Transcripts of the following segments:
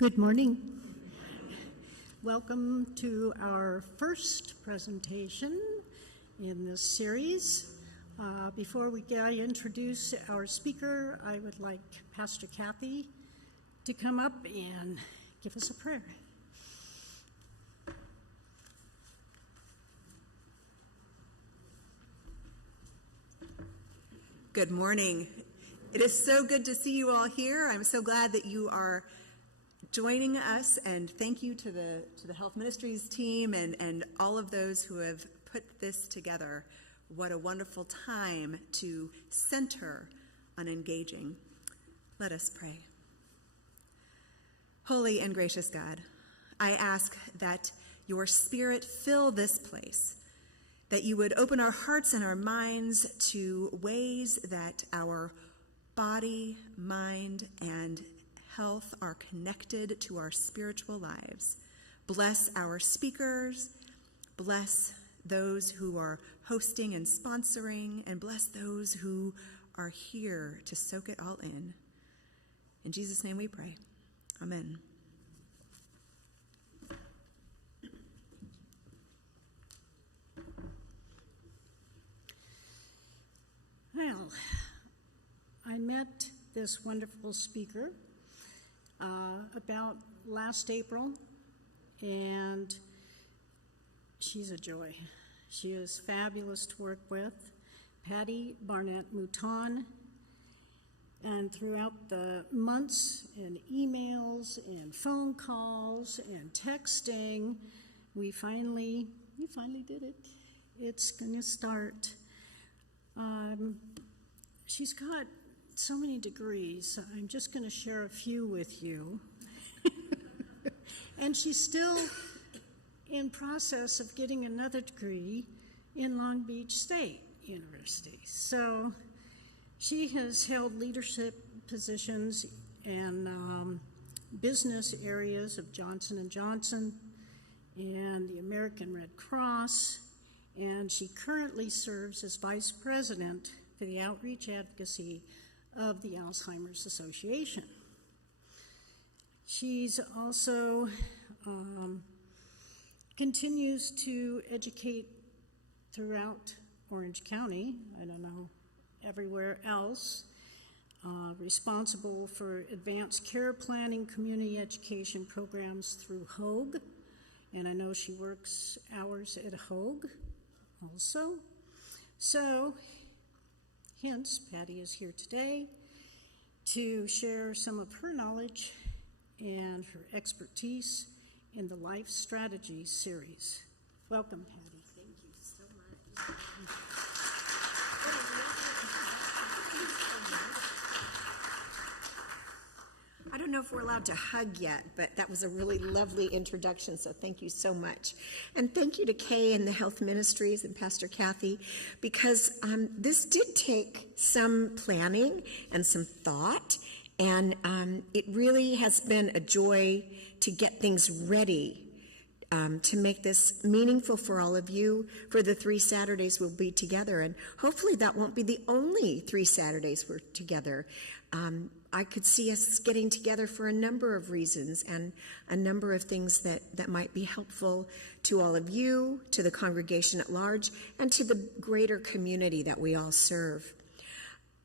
Good morning. Welcome to our first presentation in this series. Before I introduce our speaker, I would like Pastor Kathy to come up and give us a prayer. Good morning. It is so good to see you all here. I'm so glad that you are joining us, and thank you to the Health Ministries team and all of those who have put this together. What a wonderful time to center on engaging. Let us pray. Holy and gracious God, I ask that your Spirit fill this place, that you would open our hearts and our minds to ways that our body, mind, and health are connected to our spiritual lives. Bless our speakers, bless those who are hosting and sponsoring, and bless those who are here to soak it all in. In Jesus' name we pray. Amen. Well, I met this wonderful speaker about last April, and she's a joy. She is fabulous to work with, Patty Barnett-Mouton, and throughout the months and emails and phone calls and texting, we finally did it. It's going to start. She's got so many degrees. I'm just going to share a few with you. And she's still in process of getting another degree in Long Beach State University. So she has held leadership positions in business areas of Johnson & Johnson and the American Red Cross, and she currently serves as vice president for the outreach advocacy of the Alzheimer's Association. She's also continues to educate throughout Orange County, I don't know, everywhere else, responsible for advanced care planning, community education programs through Hogue, and I know she works hours at Hogue also. So, hence, Patty is here today to share some of her knowledge and her expertise in the Life Strategy series. Welcome, Patty. Thank you so much. I don't know if we're allowed to hug yet, but that was a really lovely introduction, so thank you so much. And thank you to Kay and the Health Ministries and Pastor Kathy, because this did take some planning and some thought, and it really has been a joy to get things ready to make this meaningful for all of you for the 3 Saturdays we'll be together. And hopefully that won't be the only 3 Saturdays we're together. I could see us getting together for a number of reasons and a number of things that might be helpful to all of you, to the congregation at large, and to the greater community that we all serve.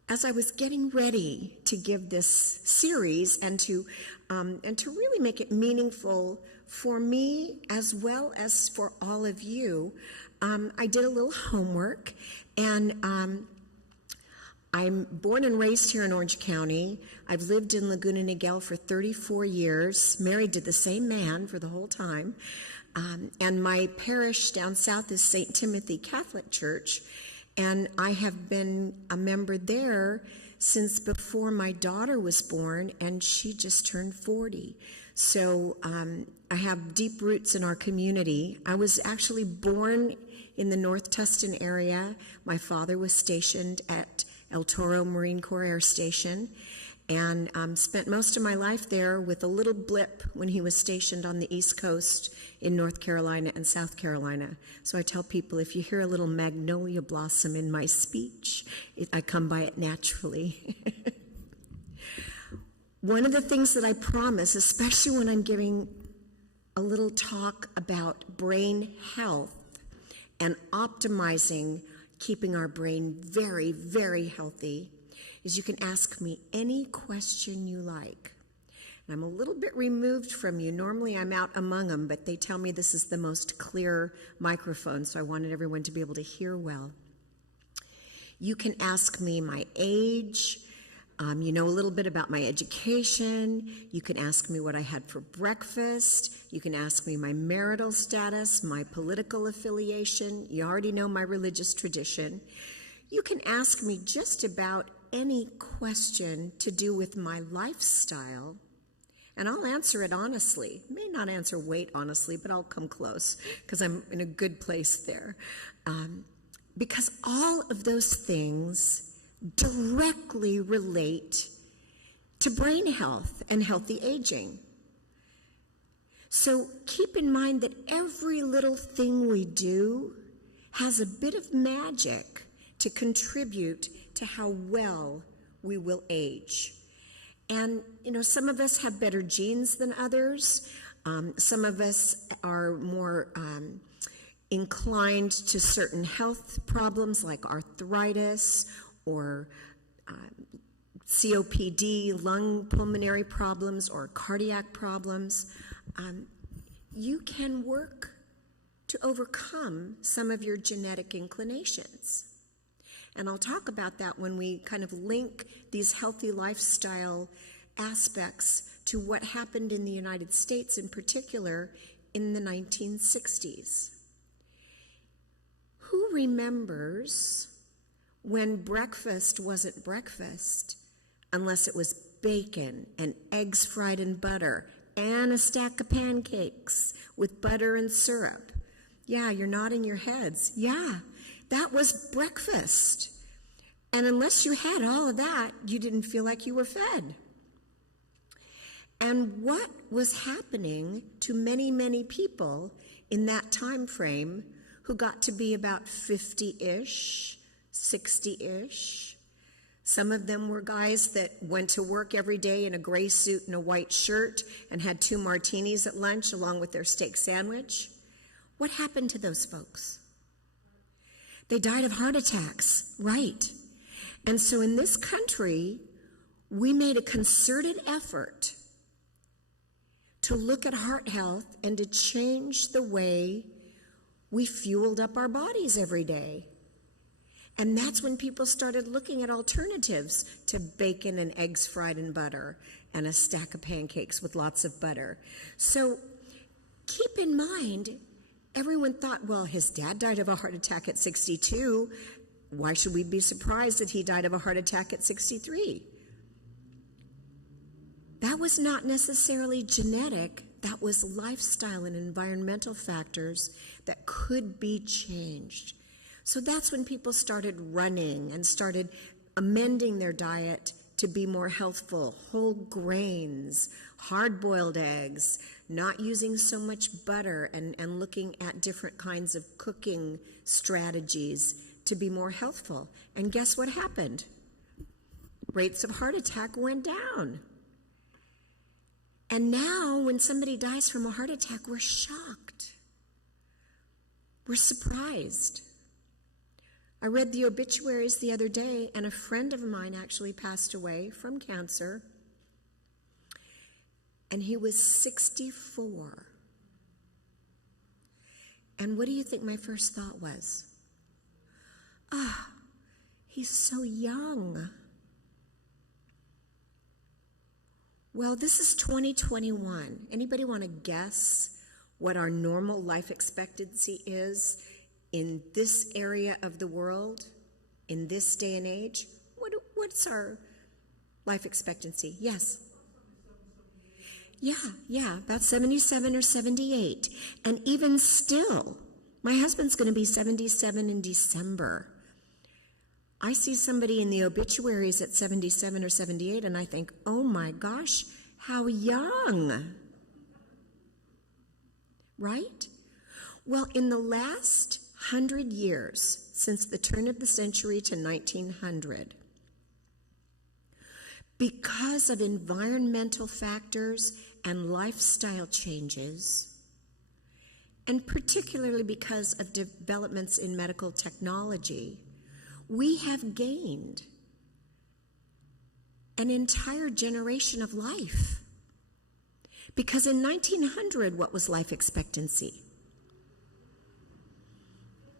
As I was getting ready to give this series and to really make it meaningful for me as well as for all of you, I did a little homework, and I'm born and raised here in Orange County. I've lived in Laguna Niguel for 34 years, married to the same man for the whole time, and my parish down south is St. Timothy Catholic Church, and I have been a member there since before my daughter was born, and she just turned 40. So I have deep roots in our community. I was actually born in the North Tustin area. My father was stationed at El Toro Marine Corps Air Station, and spent most of my life there with a little blip when he was stationed on the East Coast in North Carolina and South Carolina. So I tell people, if you hear a little magnolia blossom in my speech, I come by it naturally. One of the things that I promise, especially when I'm giving a little talk about brain health and optimizing keeping our brain very, very healthy, is you can ask me any question you like. And I'm a little bit removed from you. Normally I'm out among them, but they tell me this is the most clear microphone, so I wanted everyone to be able to hear well. You can ask me my age, a little bit about my education. You can ask me what I had for breakfast. You can ask me my marital status, my political affiliation. You already know my religious tradition. You can ask me just about any question to do with my lifestyle, and I'll answer it honestly. May not answer weight honestly, but I'll come close because I'm in a good place there. Because all of those things directly relate to brain health and healthy aging. So keep in mind that every little thing we do has a bit of magic to contribute to how well we will age. And, some of us have better genes than others. Some of us are more inclined to certain health problems like arthritis or COPD, lung pulmonary problems, or cardiac problems. You can work to overcome some of your genetic inclinations. And I'll talk about that when we kind of link these healthy lifestyle aspects to what happened in the United States in particular in the 1960s. Who remembers when breakfast wasn't breakfast unless it was bacon and eggs fried in butter and a stack of pancakes with butter and syrup? Yeah, you're nodding your heads. Yeah, that was breakfast. And unless you had all of that, you didn't feel like you were fed. And what was happening to many, many people in that time frame who got to be about 50-ish, 60-ish? Some of them were guys that went to work every day in a gray suit and a white shirt and had 2 martinis at lunch along with their steak sandwich. What happened to those folks? They died of heart attacks, right? And so in this country, we made a concerted effort to look at heart health and to change the way we fueled up our bodies every day. And that's when people started looking at alternatives to bacon and eggs fried in butter and a stack of pancakes with lots of butter. So keep in mind, everyone thought, well, his dad died of a heart attack at 62. Why should we be surprised that he died of a heart attack at 63? That was not necessarily genetic. That was lifestyle and environmental factors that could be changed. So that's when people started running and started amending their diet to be more healthful, whole grains, hard-boiled eggs, not using so much butter, and looking at different kinds of cooking strategies to be more healthful. And guess what happened? Rates of heart attack went down. And now when somebody dies from a heart attack, we're shocked. We're surprised. I read the obituaries the other day, and a friend of mine actually passed away from cancer, and he was 64. And what do you think my first thought was? He's so young. Well, this is 2021. Anybody want to guess what our normal life expectancy is in this area of the world, in this day and age? What's our life expectancy? Yes. Yeah, about 77 or 78. And even still, my husband's going to be 77 in December. I see somebody in the obituaries at 77 or 78, and I think, oh my gosh, how young. Right? Well, in the last 100 years, since the turn of the century to 1900, because of environmental factors and lifestyle changes, and particularly because of developments in medical technology, we have gained an entire generation of life. Because in 1900, what was life expectancy?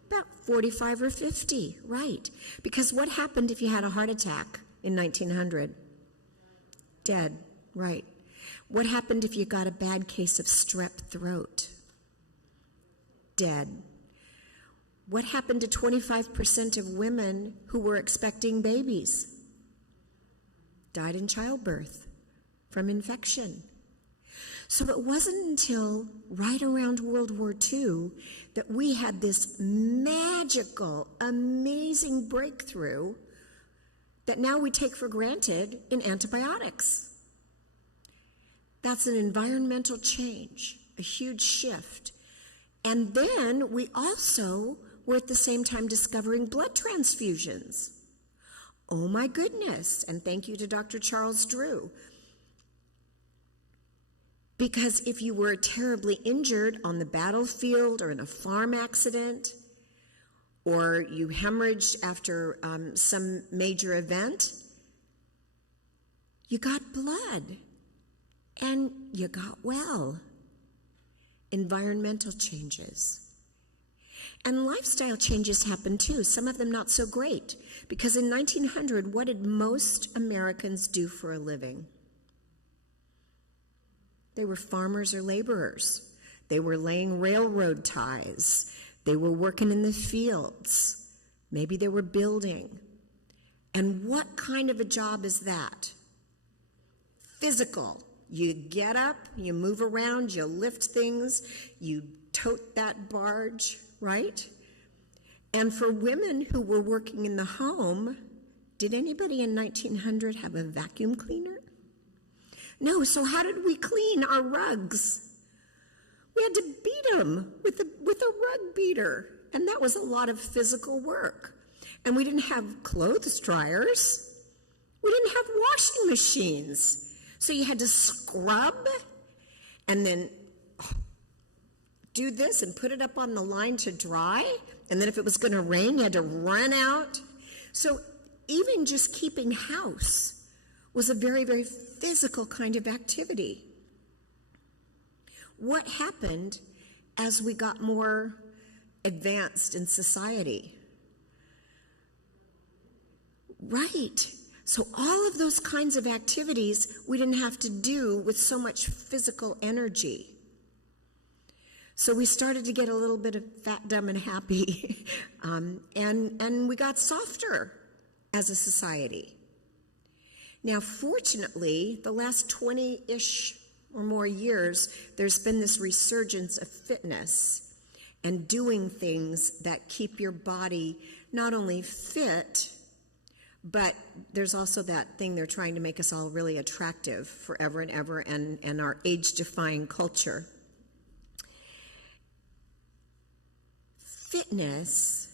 About 45 or 50, right? Because what happened if you had a heart attack in 1900? Dead, right. What happened if you got a bad case of strep throat? Dead. What happened to 25% of women who were expecting babies? Died in childbirth from infection. So it wasn't until right around World War II that we had this magical, amazing breakthrough that now we take for granted in antibiotics. That's an environmental change, a huge shift. And then we also were at the same time discovering blood transfusions. Oh my goodness, and thank you to Dr. Charles Drew. Because if you were terribly injured on the battlefield or in a farm accident, or you hemorrhaged after some major event, you got blood and you got well. Environmental changes. And lifestyle changes happen too, some of them not so great. Because in 1900, what did most Americans do for a living? They were farmers or laborers. They were laying railroad ties. They were working in the fields. Maybe they were building. And what kind of a job is that? Physical. You get up, you move around, you lift things, you tote that barge, right? And for women who were working in the home, did anybody in 1900 have a vacuum cleaner? No, so how did we clean our rugs? We had to beat them with a rug beater, and that was a lot of physical work. And we didn't have clothes dryers. We didn't have washing machines. So you had to scrub and then do this and put it up on the line to dry. And then if it was going to rain, you had to run out. So even just keeping house was a very, very physical kind of activity. What happened as we got more advanced in society? Right. So all of those kinds of activities we didn't have to do with so much physical energy. So we started to get a little bit of fat, dumb, and happy, and we got softer as a society. Now, fortunately, the last 20-ish or more years, there's been this resurgence of fitness and doing things that keep your body not only fit, but there's also that thing they're trying to make us all really attractive forever and ever, and our age-defying culture. Fitness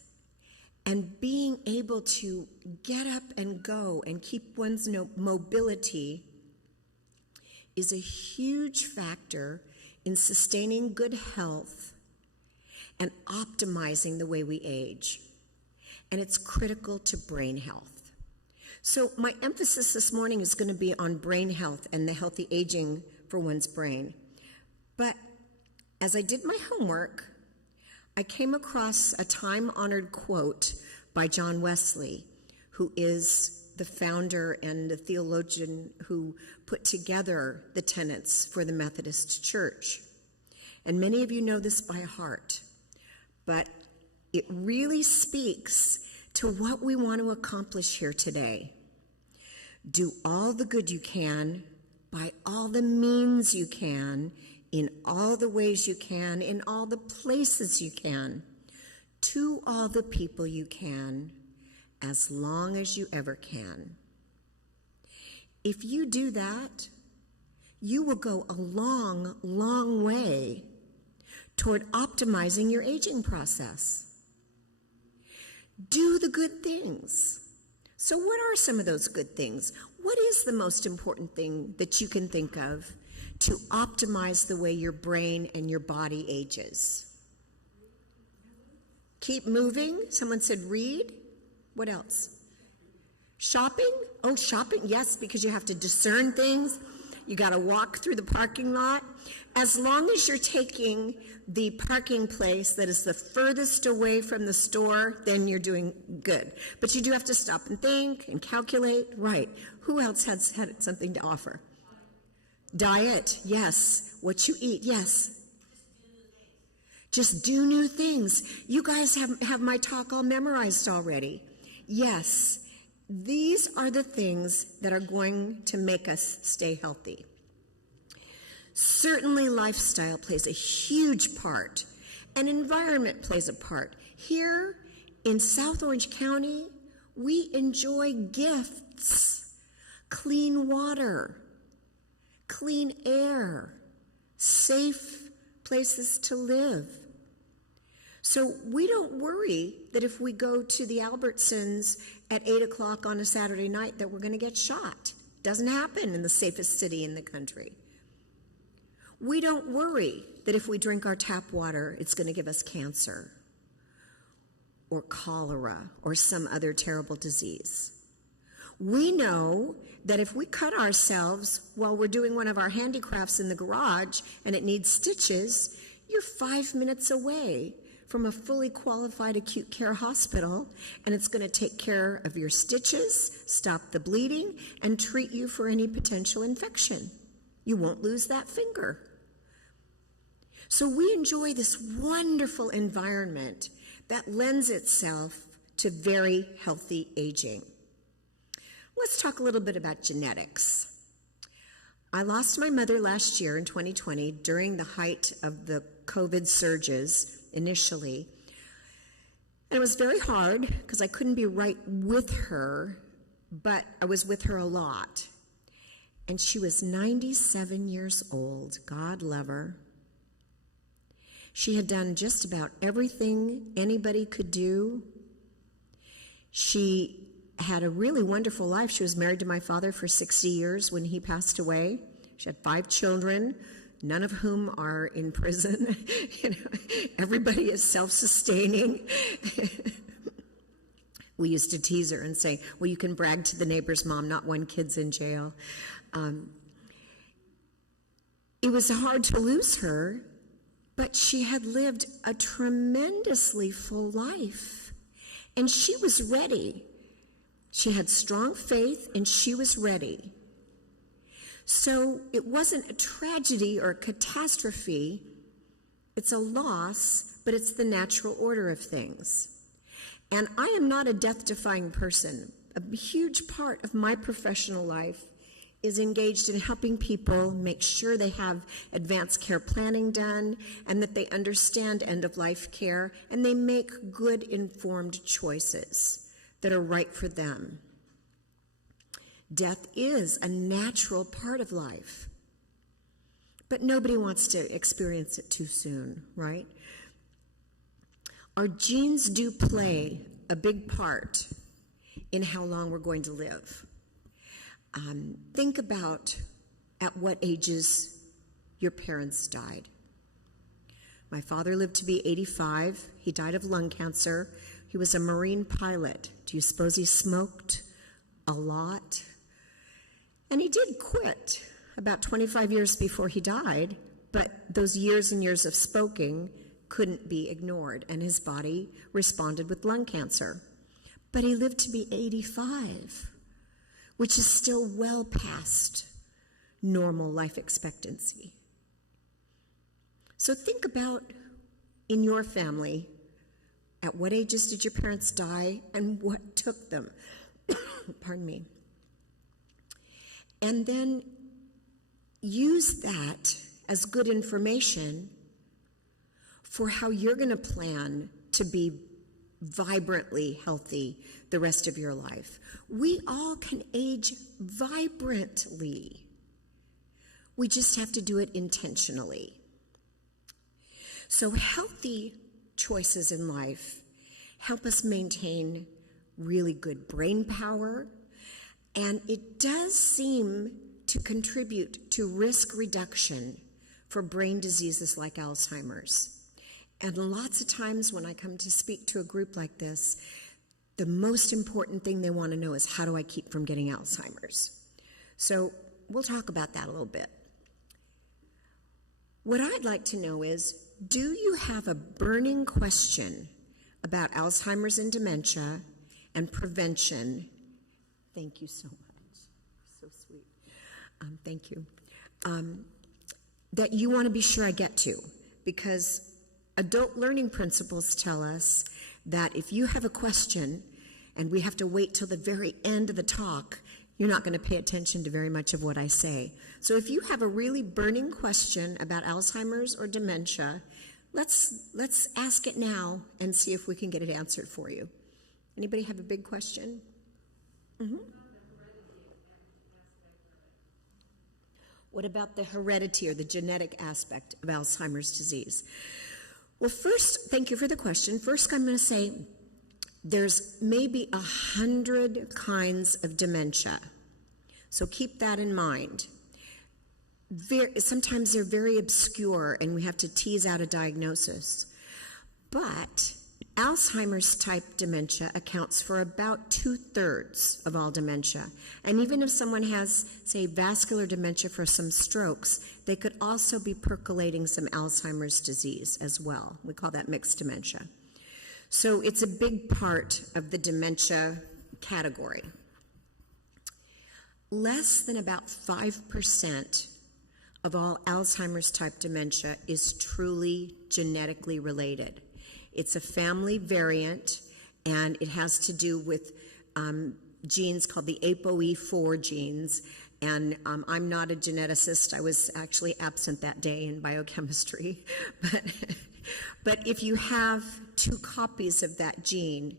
and being able to get up and go and keep one's mobility is a huge factor in sustaining good health and optimizing the way we age. And it's critical to brain health. So my emphasis this morning is going to be on brain health and the healthy aging for one's brain. But as I did my homework, I came across a time-honored quote by John Wesley, who is the founder and the theologian who put together the tenets for the Methodist Church. And many of you know this by heart, but it really speaks to what we want to accomplish here today. Do all the good you can, by all the means you can, in all the ways you can, in all the places you can, to all the people you can, as long as you ever can. If you do that, you will go a long, long way toward optimizing your aging process. Do the good things. So what are some of those good things? what is the most important thing that you can think of to optimize the way your brain and your body ages? Keep moving. Someone said read. What else? Shopping? Oh, shopping, yes, because you have to discern things. You got to walk through the parking lot. As long as you're taking the parking place that is the furthest away from the store, then you're doing good. But you do have to stop and think and calculate. Right. Who else has had something to offer? Diet, yes. What you eat, yes. Just do new things. You guys have my talk all memorized already. Yes. These are the things that are going to make us stay healthy. Certainly lifestyle plays a huge part, and environment plays a part. Here in South Orange County, we enjoy gifts, clean water, clean air, safe places to live. So we don't worry that if we go to the Albertsons at 8 o'clock on a Saturday night that we're going to get shot. Doesn't happen in the safest city in the country. We don't worry that if we drink our tap water, it's going to give us cancer or cholera or some other terrible disease. We know that if we cut ourselves while we're doing one of our handicrafts in the garage and it needs stitches, you're 5 minutes away from a fully qualified acute care hospital, and it's going to take care of your stitches, stop the bleeding, and treat you for any potential infection. You won't lose that finger. So we enjoy this wonderful environment that lends itself to very healthy aging. Let's talk a little bit about genetics. I lost my mother last year in 2020 during the height of the COVID surges initially. And it was very hard because I couldn't be right with her, but I was with her a lot. And she was 97 years old. God love her. She had done just about everything anybody could do. She had a really wonderful life. She was married to my father for 60 years when he passed away. She had 5 children, none of whom are in prison. Everybody is self-sustaining. We used to tease her and say, well, you can brag to the neighbor's mom, not one kid's in jail. It was hard to lose her, but she had lived a tremendously full life. And she was ready. She had strong faith, and she was ready. So it wasn't a tragedy or a catastrophe. It's a loss, but it's the natural order of things. And I am not a death-defying person. A huge part of my professional life is engaged in helping people make sure they have advanced care planning done and that they understand end-of-life care and they make good, informed choices that are right for them. Death is a natural part of life, but nobody wants to experience it too soon, right? Our genes do play a big part in how long we're going to live. Think about at what ages your parents died. My father lived to be 85. He died of lung cancer. He was a Marine pilot. Do you suppose he smoked a lot? And he did quit about 25 years before he died, but those years and years of smoking couldn't be ignored, and his body responded with lung cancer. But he lived to be 85, which is still well past normal life expectancy. So think about in your family, at what ages did your parents die and what took them? Pardon me. And then use that as good information for how you're going to plan to be vibrantly healthy the rest of your life. We all can age vibrantly. We just have to do it intentionally. So healthy choices in life help us maintain really good brain power, And it does seem to contribute to risk reduction for brain diseases like Alzheimer's. And lots of times when I come to speak to a group like this, the most important thing they want to know is, how do I keep from getting Alzheimer's? So we'll talk about that a little bit. What I'd like to know is, do you have a burning question about Alzheimer's and dementia and prevention? Thank you so much. So sweet. Thank you. That you want to be sure I get to, because adult learning principles tell us that if you have a question and we have to wait till the very end of the talk, you're not going to pay attention to very much of what I say. So if you have a really burning question about Alzheimer's or dementia, let's ask it now and see if we can get it answered for you. Anybody have a big question? Mm-hmm. What about the heredity or the genetic aspect of Alzheimer's disease? Well, first, thank you for the question. First, I'm going to say there's maybe 100 kinds of dementia. So keep that in mind. Sometimes they're very obscure and we have to tease out a diagnosis. But Alzheimer's type dementia accounts for about 2/3 of all dementia. And even if someone has, say, vascular dementia for some strokes, they could also be percolating some Alzheimer's disease as well. We call that mixed dementia. So it's a big part of the dementia category. Less than about 5% of all Alzheimer's type dementia is truly genetically related. It's a family variant, and it has to do with genes called the ApoE4 genes. And I'm not a geneticist. I was actually absent that day in biochemistry. But if you have 2 copies of that gene,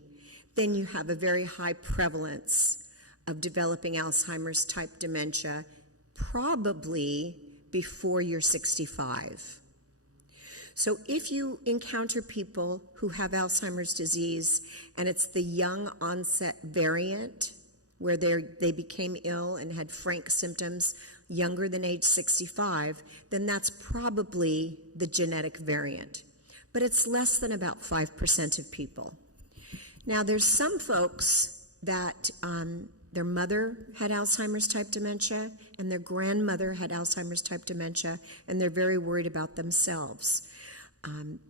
then you have a very high prevalence of developing Alzheimer's type dementia, probably before you're 65. So if you encounter people who have Alzheimer's disease and it's the young onset variant where they became ill and had frank symptoms younger than age 65, then that's probably the genetic variant. But it's less than about 5% of people. Now there's some folks that their mother had Alzheimer's type dementia and their grandmother had Alzheimer's type dementia, and they're very worried about themselves.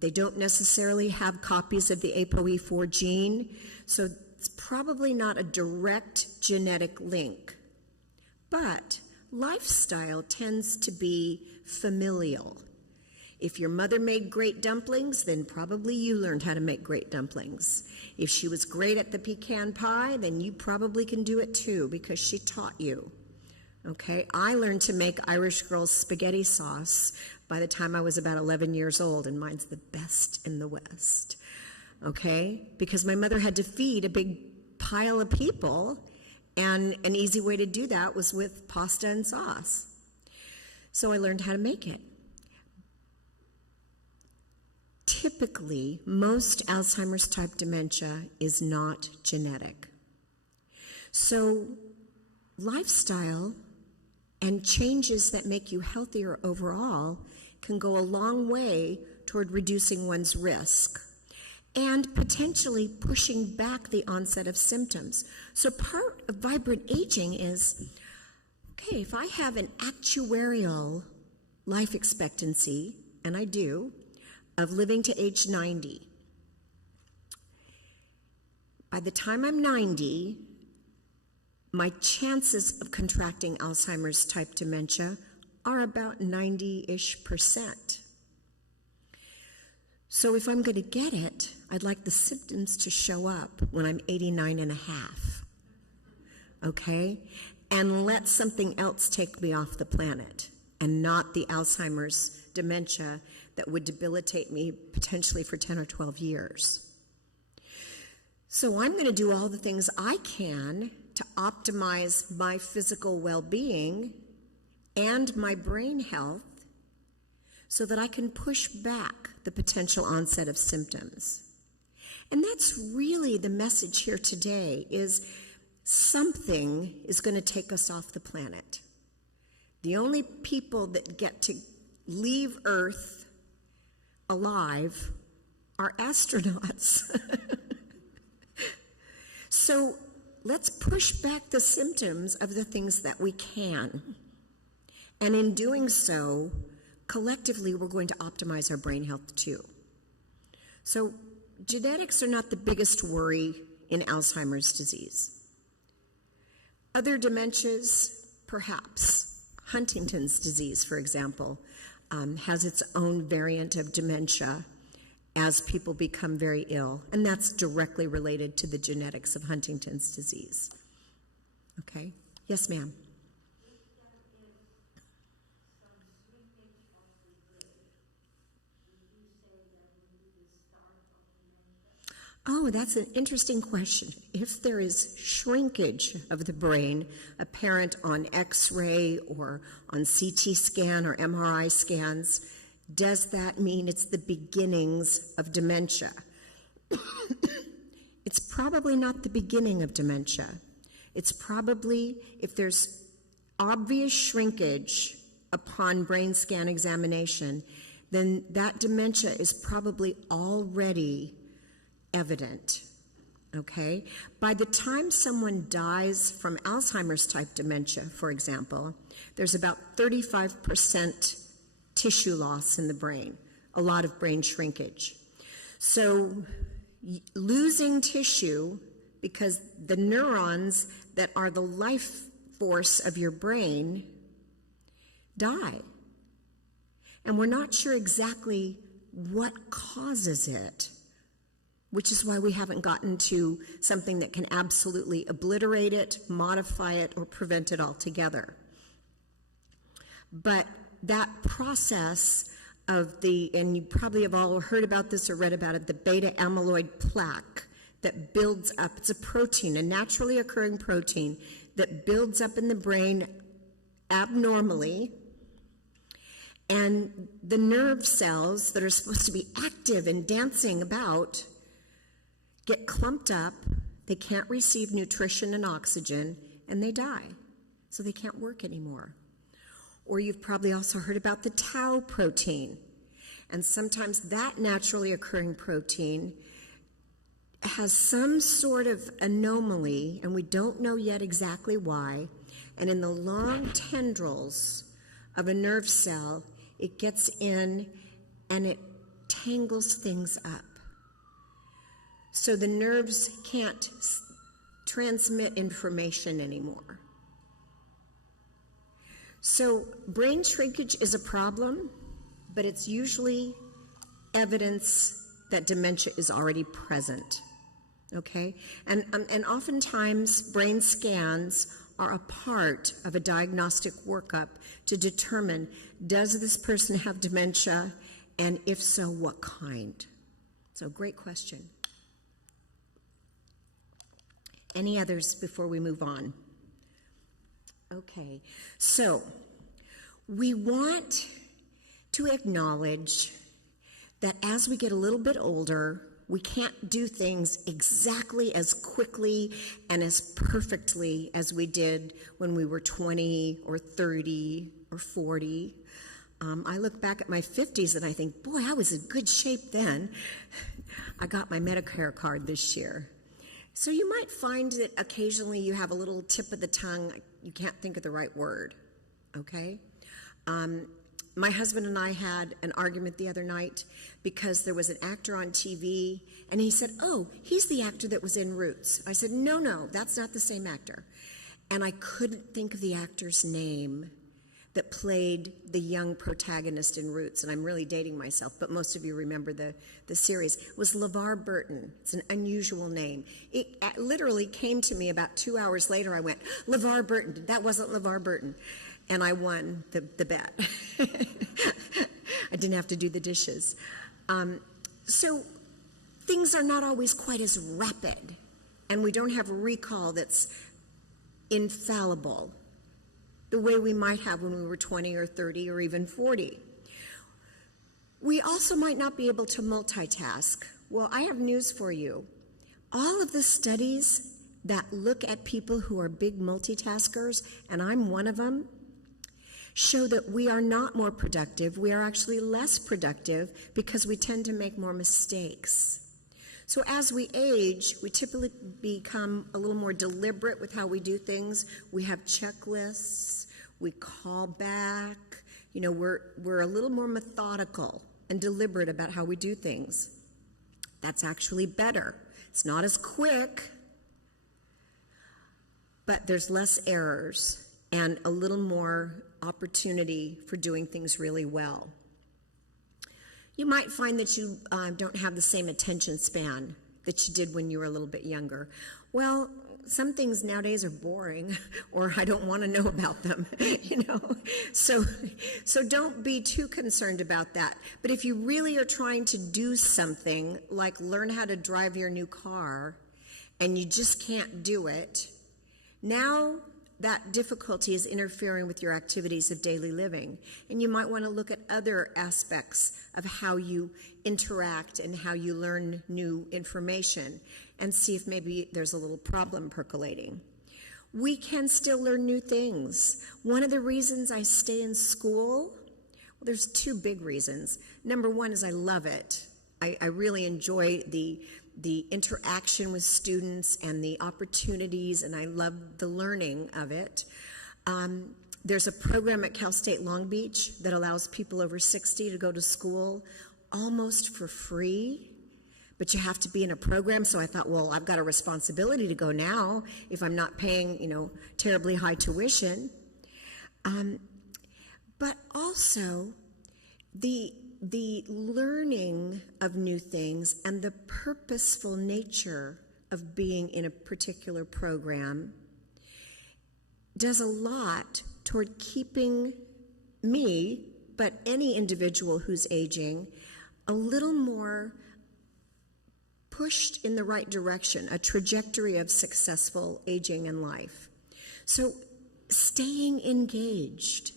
They don't necessarily have copies of the ApoE4 gene, so it's probably not a direct genetic link. But lifestyle tends to be familial. If your mother made great dumplings, then probably you learned how to make great dumplings. If she was great at the pecan pie, then you probably can do it too because she taught you. Okay, I learned to make Irish Girl spaghetti sauce by the time I was about 11 years old, and mine's the best in the West. Okay, because my mother had to feed a big pile of people, and an easy way to do that was with pasta and sauce. So I learned how to make it. Typically, most Alzheimer's type dementia is not genetic. So lifestyle and changes that make you healthier overall can go a long way toward reducing one's risk and potentially pushing back the onset of symptoms. So part of vibrant aging is, okay, if I have an actuarial life expectancy, and I do, of living to age 90, by the time I'm 90, my chances of contracting Alzheimer's type dementia are about 90-ish%. So if I'm going to get it, I'd like the symptoms to show up when I'm 89 and a half, okay? And let something else take me off the planet, and not the Alzheimer's dementia that would debilitate me potentially for 10 or 12 years. So I'm going to do all the things I can to optimize my physical well-being and my brain health so that I can push back the potential onset of symptoms. And that's really the message here today is something is going to take us off the planet. The only people that get to leave Earth alive are astronauts. So let's push back the symptoms of the things that we can. And in doing so, collectively, we're going to optimize our brain health too. So genetics are not the biggest worry in Alzheimer's disease. Other dementias, perhaps. Huntington's disease, for example, has its own variant of dementia as people become very ill, and that's directly related to the genetics of Huntington's disease. Okay? Yes, ma'am. Oh, that's an interesting question. If there is shrinkage of the brain apparent on X-ray or on CT scan or MRI scans, does that mean it's the beginnings of dementia? It's probably not the beginning of dementia. It's probably, if there's obvious shrinkage upon brain scan examination, then that dementia is probably already evident, okay? By the time someone dies from Alzheimer's type dementia, for example, there's about 35% tissue loss in the brain, a lot of brain shrinkage. So losing tissue, because the neurons that are the life force of your brain die. And we're not sure exactly what causes it, which is why we haven't gotten to something that can absolutely obliterate it, modify it, or prevent it altogether. But that process of and you probably have all heard about this or read about it, the beta amyloid plaque that builds up. It's a protein, a naturally occurring protein that builds up in the brain abnormally. And the nerve cells that are supposed to be active and dancing about get clumped up, they can't receive nutrition and oxygen, and they die. So they can't work anymore. Or you've probably also heard about the tau protein. And sometimes that naturally occurring protein has some sort of anomaly, and we don't know yet exactly why. And in the long tendrils of a nerve cell, it gets in and it tangles things up. So the nerves can't transmit information anymore. So brain shrinkage is a problem, but it's usually evidence that dementia is already present, okay? And oftentimes brain scans are a part of a diagnostic workup to determine, does this person have dementia, and if so, what kind? So great question. Any others before we move on? Okay, so we want to acknowledge that as we get a little bit older, we can't do things exactly as quickly and as perfectly as we did when we were 20 or 30 or 40. I look back at my 50s and I think, boy, I was in good shape then. I got my Medicare card this year. So you might find that occasionally you have a little tip of the tongue, you can't think of the right word, okay? My husband and I had an argument the other night because there was an actor on TV, and he said, oh, he's the actor that was in Roots. I said, no, that's not the same actor. And I couldn't think of the actor's name that played the young protagonist in Roots, and I'm really dating myself, but most of you remember the series. It was LeVar Burton. It's an unusual name. It literally came to me about 2 hours later. I went, LeVar Burton. That wasn't LeVar Burton. And I won the bet. I didn't have to do the dishes. So things are not always quite as rapid, and we don't have a recall that's infallible the way we might have when we were 20 or 30 or even 40. We also might not be able to multitask. Well, I have news for you. All of the studies that look at people who are big multitaskers, and I'm one of them, show that we are not more productive. We are actually less productive because we tend to make more mistakes. So as we age, we typically become a little more deliberate with how we do things. We have checklists, we call back, we're a little more methodical and deliberate about how we do things. That's actually better. It's not as quick, but there's less errors and a little more opportunity for doing things really well. You might find that you don't have the same attention span that you did when you were a little bit younger. Well, some things nowadays are boring, or I don't want to know about them, So don't be too concerned about that. But if you really are trying to do something, like learn how to drive your new car, and you just can't do it, now that difficulty is interfering with your activities of daily living. And you might want to look at other aspects of how you interact and how you learn new information and see if maybe there's a little problem percolating. We can still learn new things. One of the reasons I stay in school, well, there's two big reasons. Number one is I love it. I really enjoy the interaction with students and the opportunities, and I love the learning of it. There's a program at Cal State Long Beach that allows people over 60 to go to school almost for free, but you have to be in a program. So I thought, well, I've got a responsibility to go now if I'm not paying, terribly high tuition. But also the learning of new things and the purposeful nature of being in a particular program does a lot toward keeping me, but any individual who's aging, a little more pushed in the right direction, a trajectory of successful aging in life. So staying engaged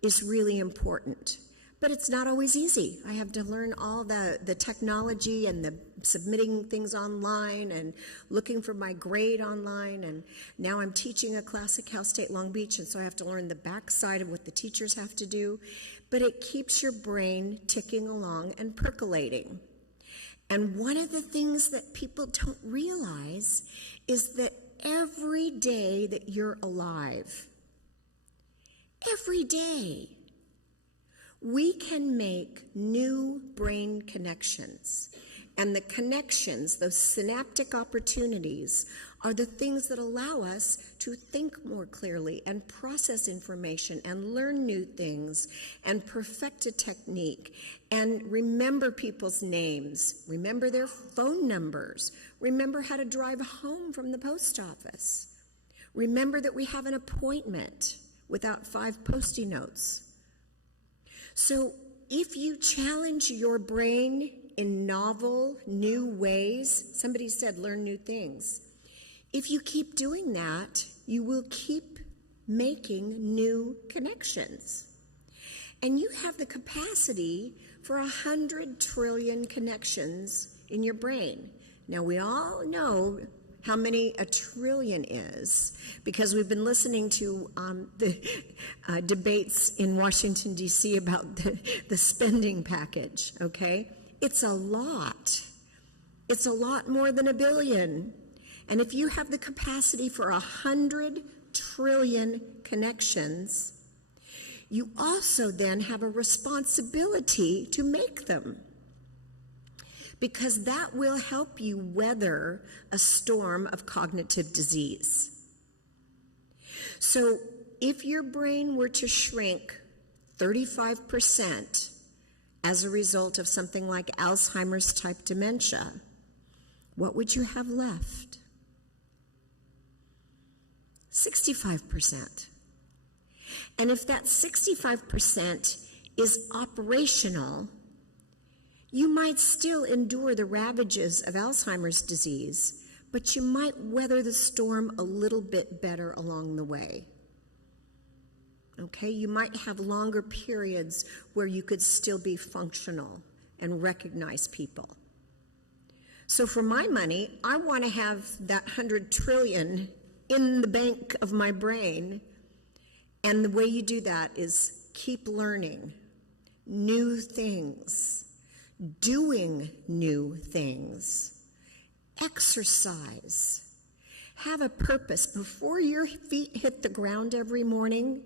is really important. But it's not always easy. I have to learn all the technology and the submitting things online and looking for my grade online. And now I'm teaching a class at Cal State Long Beach, and so I have to learn the backside of what the teachers have to do. But it keeps your brain ticking along and percolating. And one of the things that people don't realize is that every day that you're alive, every day, we can make new brain connections. And the connections, those synaptic opportunities, are the things that allow us to think more clearly and process information and learn new things and perfect a technique and remember people's names, remember their phone numbers, remember how to drive home from the post office, remember that we have an appointment without 5 Post-it notes. So if you challenge your brain in novel, new ways, somebody said learn new things. If you keep doing that, you will keep making new connections. And you have the capacity for 100 trillion connections in your brain. Now, we all know how many a trillion is, because we've been listening to the debates in Washington, D.C. about the spending package, okay? It's a lot. It's a lot more than $1 billion. And if you have the capacity for 100 trillion connections, you also then have a responsibility to make them, because that will help you weather a storm of cognitive disease. So if your brain were to shrink 35% as a result of something like Alzheimer's type dementia, what would you have left? 65%. And if that 65% is operational, you might still endure the ravages of Alzheimer's disease, but you might weather the storm a little bit better along the way. Okay, you might have longer periods where you could still be functional and recognize people. So for my money, I want to have that 100 trillion in the bank of my brain. And the way you do that is keep learning new things, doing new things, exercise, have a purpose before your feet hit the ground every morning.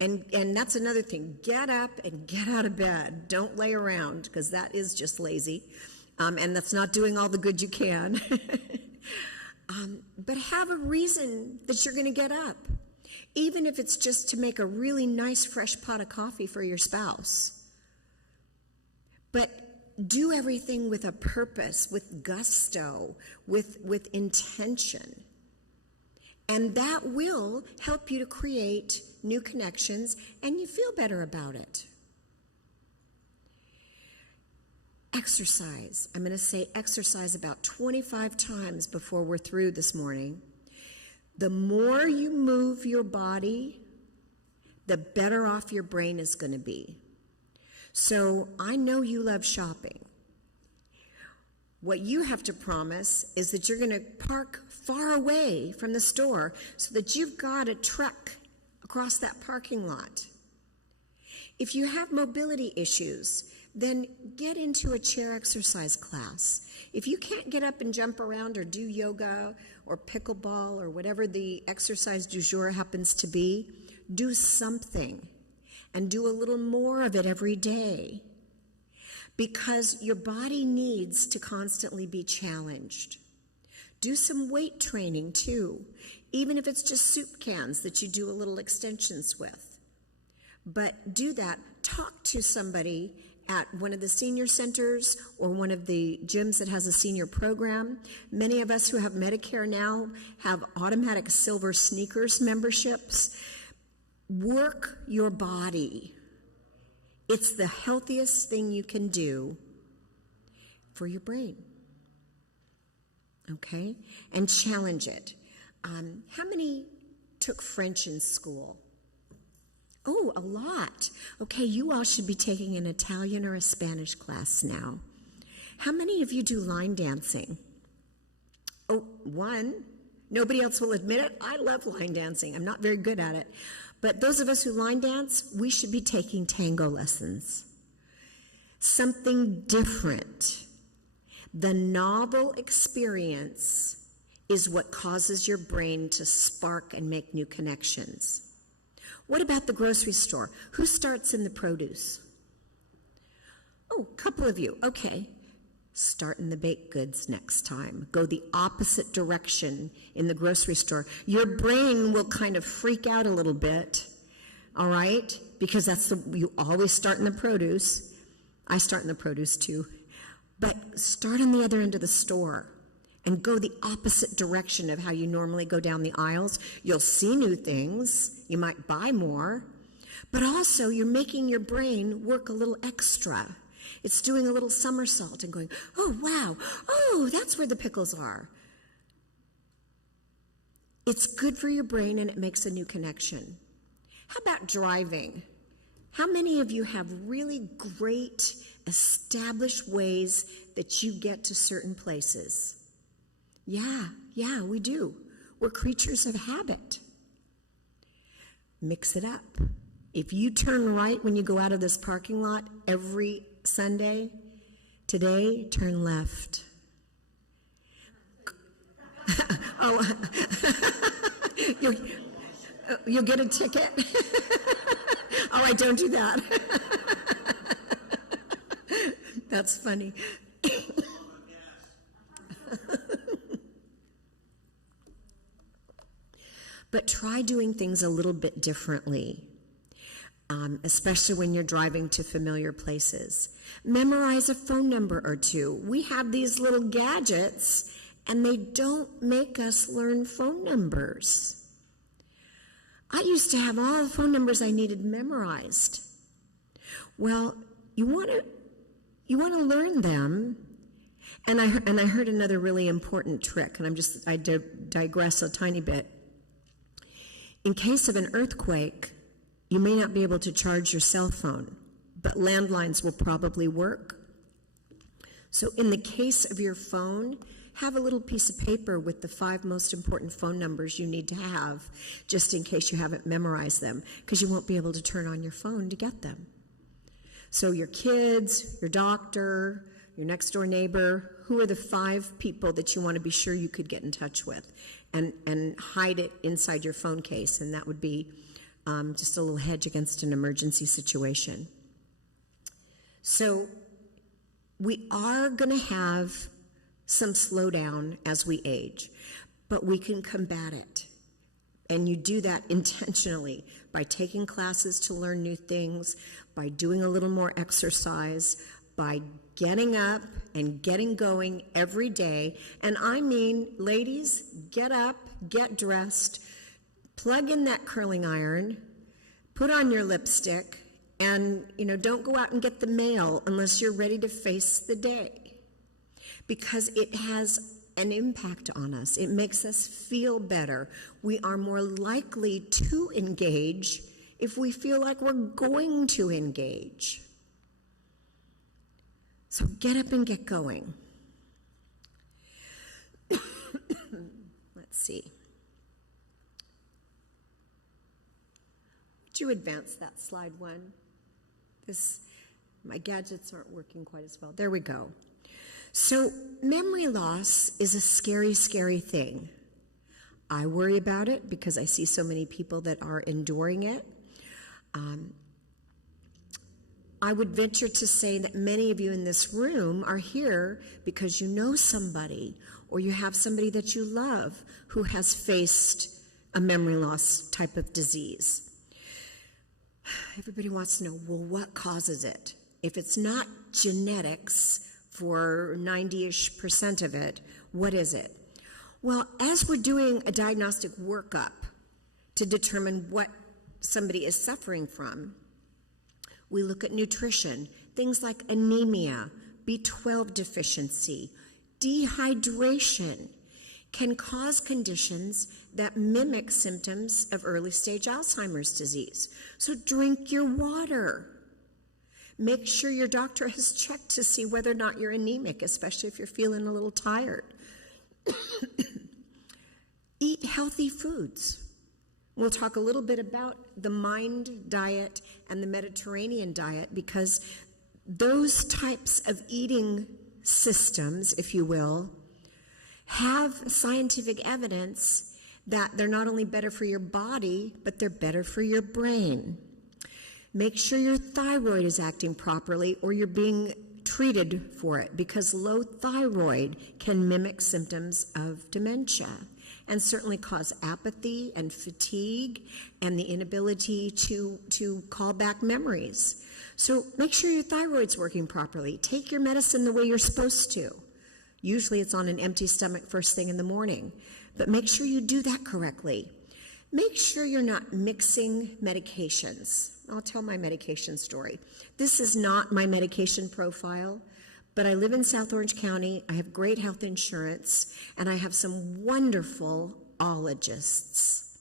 And that's another thing. Get up and get out of bed. Don't lay around, because that is just lazy. And that's not doing all the good you can. But have a reason that you're going to get up. Even if it's just to make a really nice fresh pot of coffee for your spouse. But do everything with a purpose, with gusto, with intention. And that will help you to create new connections, and you feel better about it. Exercise. I'm going to say exercise about 25 times before we're through this morning. The more you move your body, the better off your brain is going to be. So I know you love shopping. What you have to promise is that you're going to park far away from the store so that you've got a trek across that parking lot. If you have mobility issues, then get into a chair exercise class. If you can't get up and jump around or do yoga or pickleball or whatever the exercise du jour happens to be, do something and do a little more of it every day, because your body needs to constantly be challenged. Do some weight training too, even if it's just soup cans that you do a little extensions with. But do that. Talk to somebody at one of the senior centers or one of the gyms that has a senior program. Many of us who have Medicare now have automatic silver sneakers memberships. Work your body. It's the healthiest thing you can do for your brain. Okay? And challenge it. How many took French in school? Oh, a lot. Okay, you all should be taking an Italian or a Spanish class now. How many of you do line dancing? Oh, one. Nobody else will admit it. I love line dancing. I'm not very good at it. But those of us who line dance, we should be taking tango lessons. Something different. The novel experience is what causes your brain to spark and make new connections. What about the grocery store? Who starts in the produce? Oh, a couple of you. Okay. Start in the baked goods next time. Go the opposite direction in the grocery store. Your brain will kind of freak out a little bit, all right? Because you always start in the produce. I start in the produce too. But start on the other end of the store and go the opposite direction of how you normally go down the aisles. You'll see new things. You might buy more. But also, you're making your brain work a little extra. It's doing a little somersault and going, oh, wow. Oh, that's where the pickles are. It's good for your brain, and it makes a new connection. How about driving? How many of you have really great established ways that you get to certain places? Yeah, we do. We're creatures of habit. Mix it up. If you turn right when you go out of this parking lot every Sunday, today, turn left. Oh, you'll get a ticket? Oh, I don't do that. That's funny. But try doing things a little bit differently, especially when you're driving to familiar places. Memorize a phone number or two. We have these little gadgets, and they don't make us learn phone numbers. I used to have all the phone numbers I needed memorized. Well, you want to learn them. And I heard another really important trick, and I digress a tiny bit. In case of an earthquake, you may not be able to charge your cell phone, but landlines will probably work. So in the case of your phone, have a little piece of paper with the 5 most important phone numbers you need to have, just in case you haven't memorized them, because you won't be able to turn on your phone to get them. So your kids, your doctor, your next door neighbor, who are the 5 people that you want to be sure you could get in touch with, and hide it inside your phone case, and that would be just a little hedge against an emergency situation. So we are going to have some slowdown as we age, but we can combat it. And you do that intentionally by taking classes to learn new things, by doing a little more exercise, by getting up and getting going every day. And I mean, ladies, get up, get dressed, plug in that curling iron, put on your lipstick, and, don't go out and get the mail unless you're ready to face the day. Because it has an impact on us. It makes us feel better. We are more likely to engage if we feel like we're going to engage. So get up and get going. Let's see. Would you advance that slide one? My gadgets aren't working quite as well. There we go. So memory loss is a scary, scary thing. I worry about it because I see so many people that are enduring it. I would venture to say that many of you in this room are here because you know somebody, or you have somebody that you love who has faced a memory loss type of disease. Everybody wants to know, well, what causes it? If it's not genetics for 90-ish% of it, what is it? Well, as we're doing a diagnostic workup to determine what somebody is suffering from, we look at nutrition, things like anemia, B12 deficiency, dehydration can cause conditions that mimic symptoms of early-stage Alzheimer's disease. So drink your water. Make sure your doctor has checked to see whether or not you're anemic, especially if you're feeling a little tired. Eat healthy foods. We'll talk a little bit about the MIND diet and the Mediterranean diet, because those types of eating systems, if you will, have scientific evidence that they're not only better for your body, but they're better for your brain. Make sure your thyroid is acting properly, or you're being treated for it, because low thyroid can mimic symptoms of dementia and certainly cause apathy and fatigue and the inability to call back memories. So make sure your thyroid's working properly. Take your medicine the way you're supposed to. Usually it's on an empty stomach first thing in the morning, but make sure you do that correctly. Make sure you're not mixing medications. I'll tell my medication story. This is not my medication profile, but I live in South Orange County. I have great health insurance, and I have some wonderful ologists.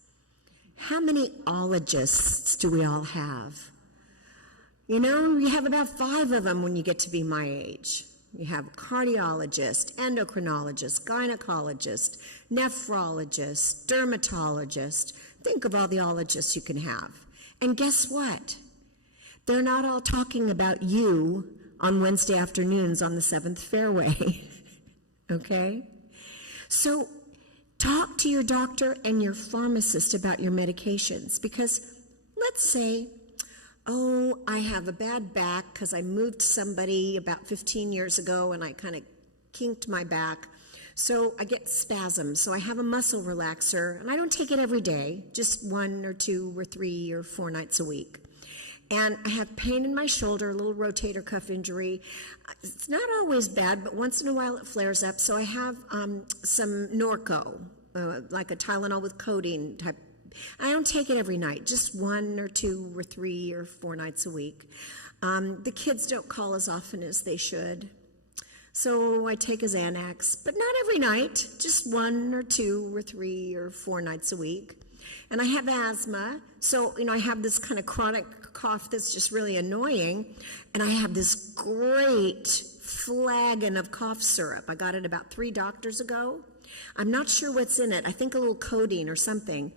How many ologists do we all have? You have about 5 of them when you get to be my age. You have a cardiologist, endocrinologist, gynecologist, nephrologist, dermatologist. Think of all the ologists you can have. And guess what? They're not all talking about you on Wednesday afternoons on the 7th fairway. Okay? So talk to your doctor and your pharmacist about your medications, because let's say, oh, I have a bad back because I moved somebody about 15 years ago and I kind of kinked my back. So I get spasms. So I have a muscle relaxer, and I don't take it every day, just 1 or 2 or 3 or 4 nights a week. And I have pain in my shoulder, a little rotator cuff injury. It's not always bad, but once in a while it flares up. So I have some Norco, like a Tylenol with codeine type. I don't take it every night, just 1 or 2 or 3 or 4 nights a week. The kids don't call as often as they should. So I take a Xanax, but not every night, just 1 or 2 or 3 or 4 nights a week. And I have asthma, so I have this kind of chronic cough that's just really annoying, and I have this great flagon of cough syrup. I got it about 3 doctors ago. I'm not sure what's in it. I think a little codeine or something.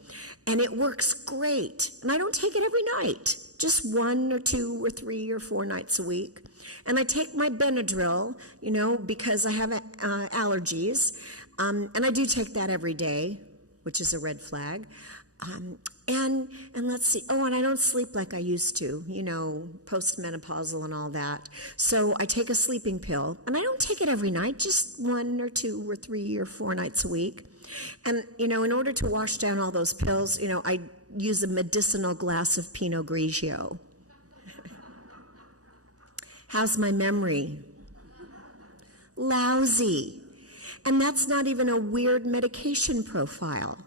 And it works great. And I don't take it every night, just 1 or 2 or 3 or 4 nights a week. And I take my Benadryl, because I have allergies. And I do take that every day, which is a red flag. And let's see. Oh, and I don't sleep like I used to, postmenopausal and all that. So I take a sleeping pill, and I don't take it every night, just 1 or 2 or 3 or 4 nights a week. And, in order to wash down all those pills, I use a medicinal glass of Pinot Grigio. How's my memory? Lousy. And that's not even a weird medication profile.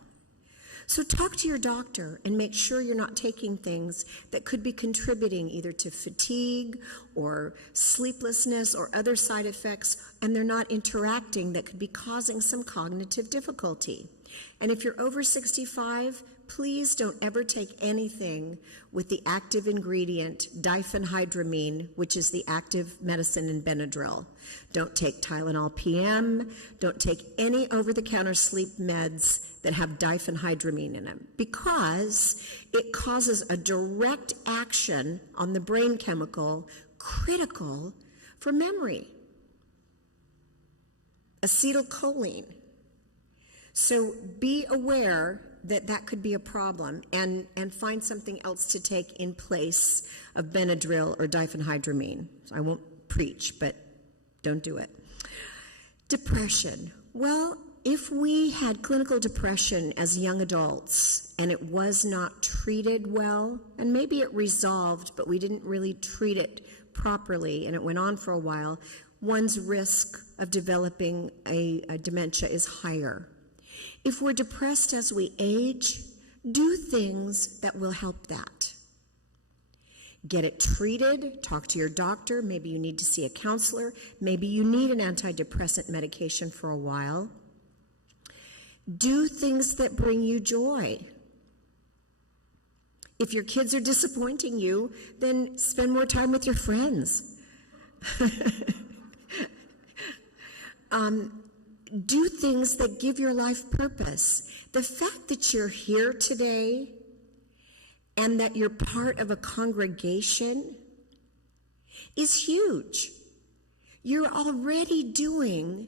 So talk to your doctor and make sure you're not taking things that could be contributing either to fatigue or sleeplessness or other side effects, and they're not interacting that could be causing some cognitive difficulty. And if you're over 65, please don't ever take anything with the active ingredient diphenhydramine, which is the active medicine in Benadryl. Don't take Tylenol PM. Don't take any over-the-counter sleep meds that have diphenhydramine in them, because it causes a direct action on the brain chemical critical for memory, acetylcholine. So be aware that that could be a problem, and find something else to take in place of Benadryl or diphenhydramine. So I won't preach, but don't do it. Depression. Well, if we had clinical depression as young adults and it was not treated well, and maybe it resolved, but we didn't really treat it properly and it went on for a while, one's risk of developing a dementia is higher. If we're depressed as we age, do things that will help that. Get it treated, talk to your doctor, maybe you need to see a counselor, maybe you need an antidepressant medication for a while. Do things that bring you joy. If your kids are disappointing you, then spend more time with your friends. Do things that give your life purpose. The fact that you're here today and that you're part of a congregation is huge. You're already doing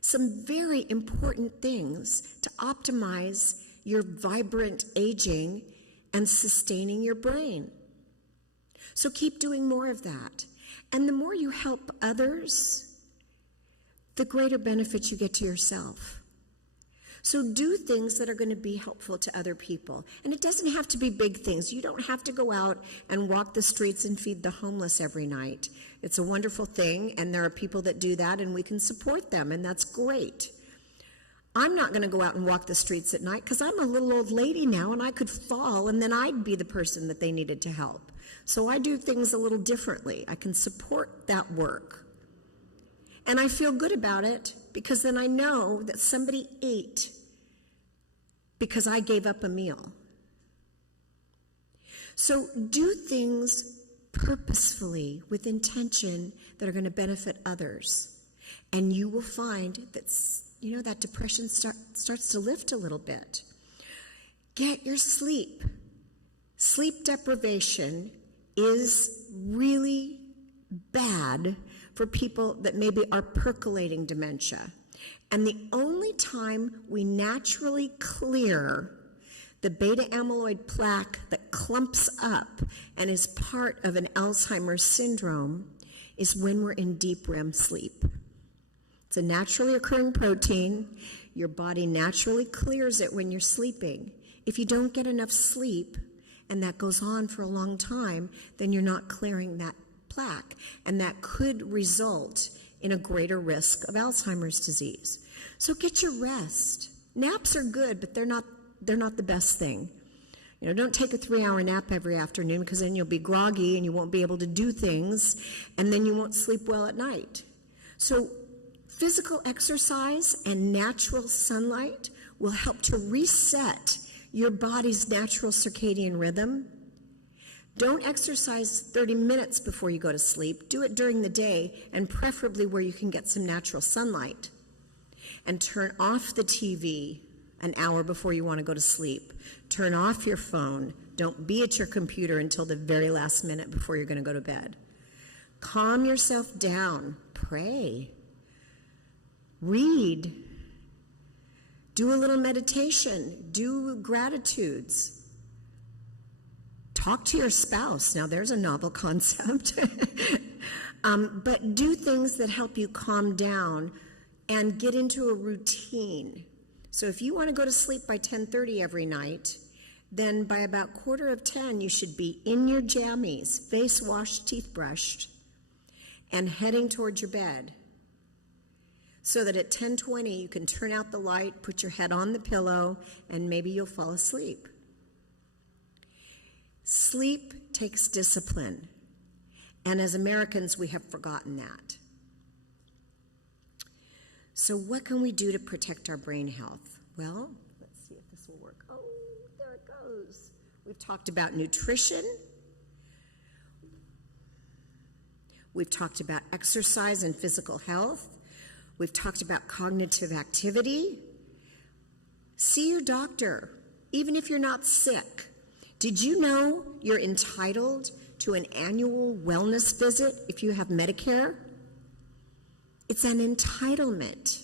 some very important things to optimize your vibrant aging and sustaining your brain. So keep doing more of that. And the more you help others, the greater benefits you get to yourself. So do things that are going to be helpful to other people. And it doesn't have to be big things. You don't have to go out and walk the streets and feed the homeless every night. It's a wonderful thing, and there are people that do that, and we can support them, and that's great. I'm not going to go out and walk the streets at night because I'm a little old lady now, and I could fall, and then I'd be the person that they needed to help. So I do things a little differently. I can support that work. And I feel good about it because then I know that somebody ate because I gave up a meal. So do things purposefully with intention that are going to benefit others. And you will find that, that depression starts to lift a little bit. Get your sleep. Sleep deprivation is really bad for people that maybe are percolating dementia. And the only time we naturally clear the beta amyloid plaque that clumps up and is part of an Alzheimer's syndrome is when we're in deep REM sleep. It's a naturally occurring protein. Your body naturally clears it when you're sleeping. If you don't get enough sleep, and that goes on for a long time, then you're not clearing that plaque, and that could result in a greater risk of Alzheimer's disease. So get your rest. Naps are good, but they're not the best thing. Don't take a 3-hour nap every afternoon because then you'll be groggy and you won't be able to do things, and then you won't sleep well at night. So physical exercise and natural sunlight will help to reset your body's natural circadian rhythm. Don't exercise 30 minutes before you go to sleep. Do it during the day, and preferably where you can get some natural sunlight. And turn off the TV an hour before you want to go to sleep. Turn off your phone. Don't be at your computer until the very last minute before you're going to go to bed. Calm yourself down. Pray. Read. Do a little meditation. Do gratitudes. Talk to your spouse. Now, there's a novel concept. But do things that help you calm down and get into a routine. So if you want to go to sleep by 10:30 every night, then by about 9:45, you should be in your jammies, face washed, teeth brushed, and heading towards your bed. So that at 10:20, you can turn out the light, put your head on the pillow, and maybe you'll fall asleep. Sleep takes discipline. And as Americans, we have forgotten that. So what can we do to protect our brain health? Well, let's see if this will work. Oh, there it goes. We've talked about nutrition. We've talked about exercise and physical health. We've talked about cognitive activity. See your doctor, even if you're not sick. Did you know you're entitled to an annual wellness visit if you have Medicare? It's an entitlement.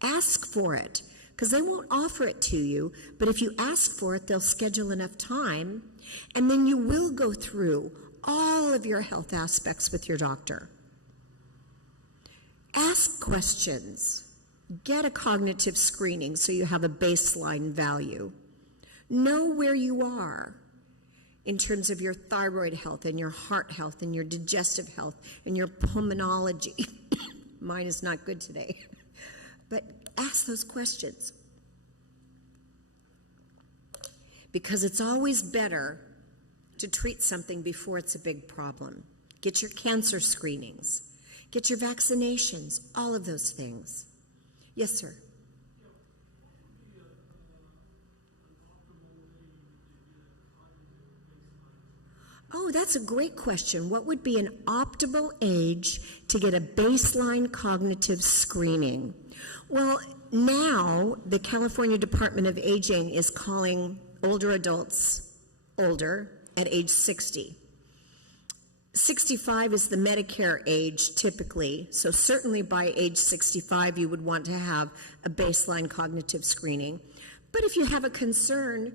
Ask for it, because they won't offer it to you, but if you ask for it, they'll schedule enough time, and then you will go through all of your health aspects with your doctor. Ask questions. Get a cognitive screening so you have a baseline value. Know where you are in terms of your thyroid health and your heart health and your digestive health and your pulmonology. Mine is not good today. But ask those questions. Because it's always better to treat something before it's a big problem. Get your cancer screenings. Get your vaccinations. All of those things. Yes, sir. Oh, that's a great question. What would be an optimal age to get a baseline cognitive screening? Well, now the California Department of Aging is calling older adults older at age 60. 65 is the Medicare age typically, so certainly by age 65 you would want to have a baseline cognitive screening. But if you have a concern,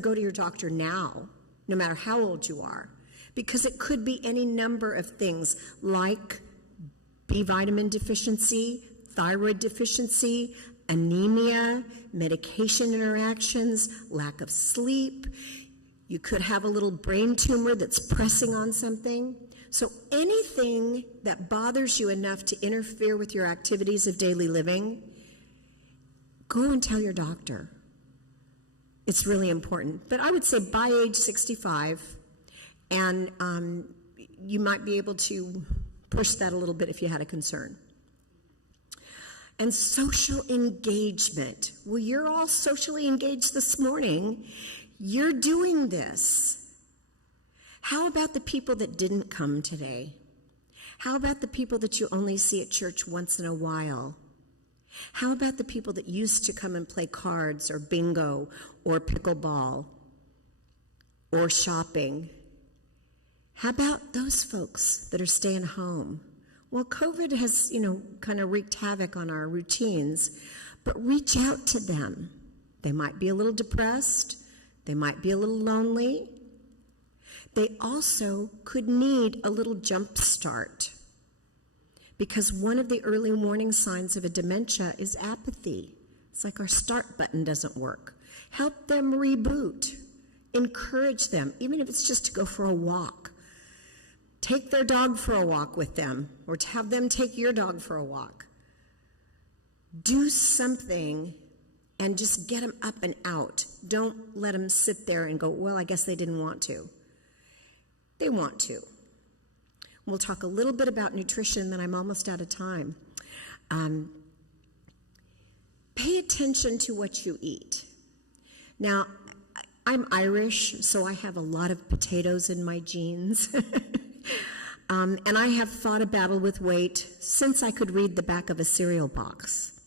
go to your doctor now, no matter how old you are, because it could be any number of things like B vitamin deficiency, thyroid deficiency, anemia, medication interactions, lack of sleep. You could have a little brain tumor that's pressing on something. So anything that bothers you enough to interfere with your activities of daily living, go and tell your doctor. It's really important. But I would say by age 65, and you might be able to push that a little bit if you had a concern. And social engagement. Well, you're all socially engaged this morning. You're doing this. How about the people that didn't come today? How about the people that you only see at church once in a while? How about the people that used to come and play cards or bingo or pickleball or shopping? How about those folks that are staying home? Well, COVID has, kind of wreaked havoc on our routines, but reach out to them. They might be a little depressed. They might be a little lonely. They also could need a little jump start, because one of the early warning signs of a dementia is apathy. It's like our start button doesn't work. Help them reboot. Encourage them, even if it's just to go for a walk. Take their dog for a walk with them, or to have them take your dog for a walk. Do something and just get them up and out. Don't let them sit there and go, well, I guess they didn't want to. They want to. We'll talk a little bit about nutrition, then I'm almost out of time. Pay attention to what you eat. Now, I'm Irish, so I have a lot of potatoes in my genes. And I have fought a battle with weight since I could read the back of a cereal box.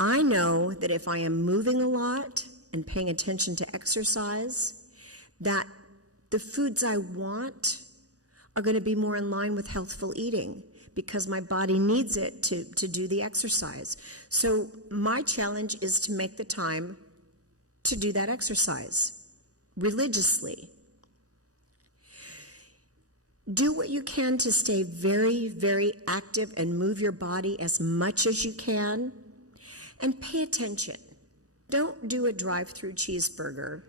I know that if I am moving a lot and paying attention to exercise, that the foods I want are going to be more in line with healthful eating because my body needs it to do the exercise. So my challenge is to make the time to do that exercise religiously. Do what you can to stay very, very active and move your body as much as you can. And pay attention. Don't do a drive-through cheeseburger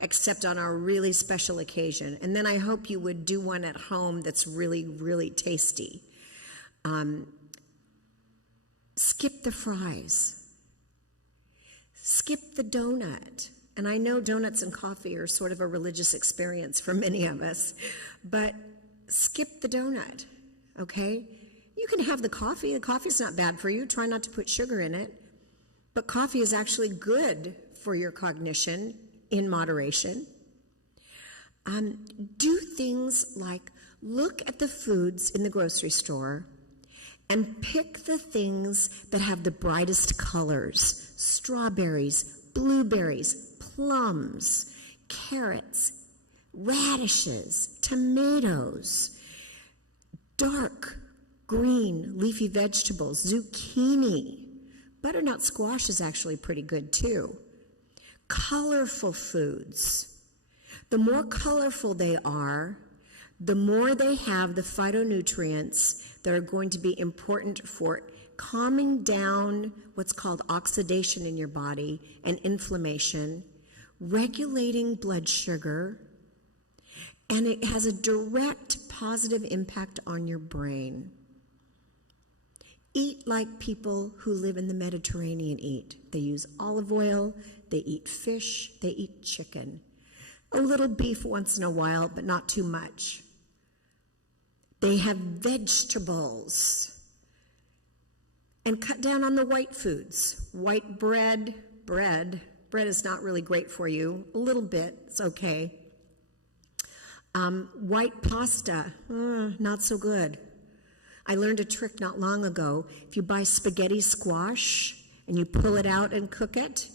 except on a really special occasion. And then I hope you would do one at home that's really, really tasty. Skip the fries. Skip the donut. And I know donuts and coffee are sort of a religious experience for many of us, but skip the donut, okay? You can have the coffee. The coffee's not bad for you. Try not to put sugar in it. But coffee is actually good for your cognition in moderation. Do things like look at the foods in the grocery store and pick the things that have the brightest colors. Strawberries, blueberries, plums, carrots, radishes, tomatoes, dark green leafy vegetables, zucchini. Butternut squash is actually pretty good too. Colorful foods. The more colorful they are, the more they have the phytonutrients that are going to be important for calming down what's called oxidation in your body and inflammation, regulating blood sugar, and it has a direct positive impact on your brain. Eat like people who live in the Mediterranean eat. They use olive oil, they eat fish, they eat chicken. A little beef once in a while, but not too much. They have vegetables. And cut down on the white foods. White bread is not really great for you. A little bit, it's okay. White pasta, not so good. I learned a trick not long ago. If you buy spaghetti squash and you pull it out and cook it,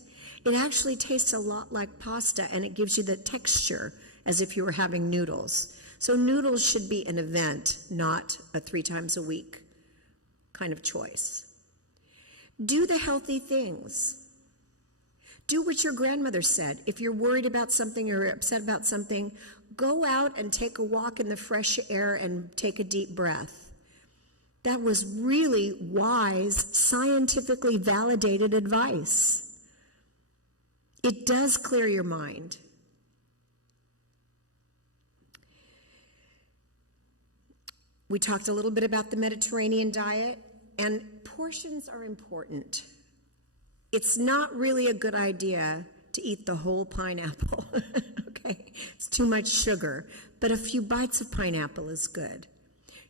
it actually tastes a lot like pasta and it gives you the texture as if you were having noodles. So noodles should be an event, not a 3 times a week kind of choice. Do the healthy things. Do what your grandmother said. If you're worried about something or upset about something, go out and take a walk in the fresh air and take a deep breath. That was really wise, scientifically validated advice. It does clear your mind. We talked a little bit about the Mediterranean diet, and portions are important. It's not really a good idea to eat the whole pineapple, okay? It's too much sugar, but a few bites of pineapple is good.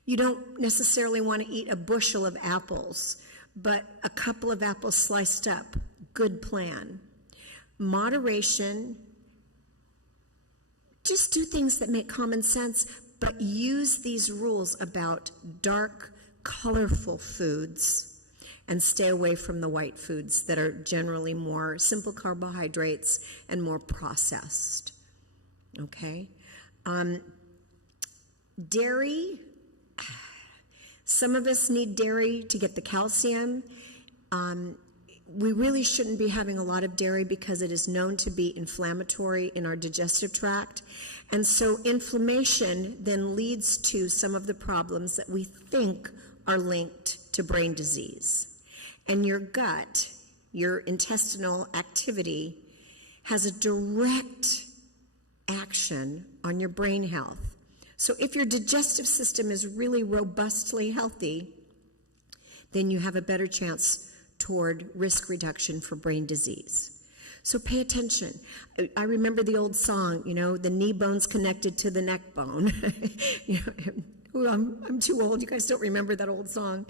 You don't necessarily want to eat a bushel of apples, but a couple of apples sliced up, good plan. Moderation, just do things that make common sense, but use these rules about dark, colorful foods and stay away from the white foods that are generally more simple carbohydrates and more processed, okay? Dairy, some of us need dairy to get the calcium. We really shouldn't be having a lot of dairy because it is known to be inflammatory in our digestive tract. And so inflammation then leads to some of the problems that we think are linked to brain disease. And your gut, your intestinal activity, has a direct action on your brain health. So if your digestive system is really robustly healthy, then you have a better chance toward risk reduction for brain disease. So pay attention. I remember the old song, the knee bone's connected to the neck bone. I'm too old. You guys don't remember that old song.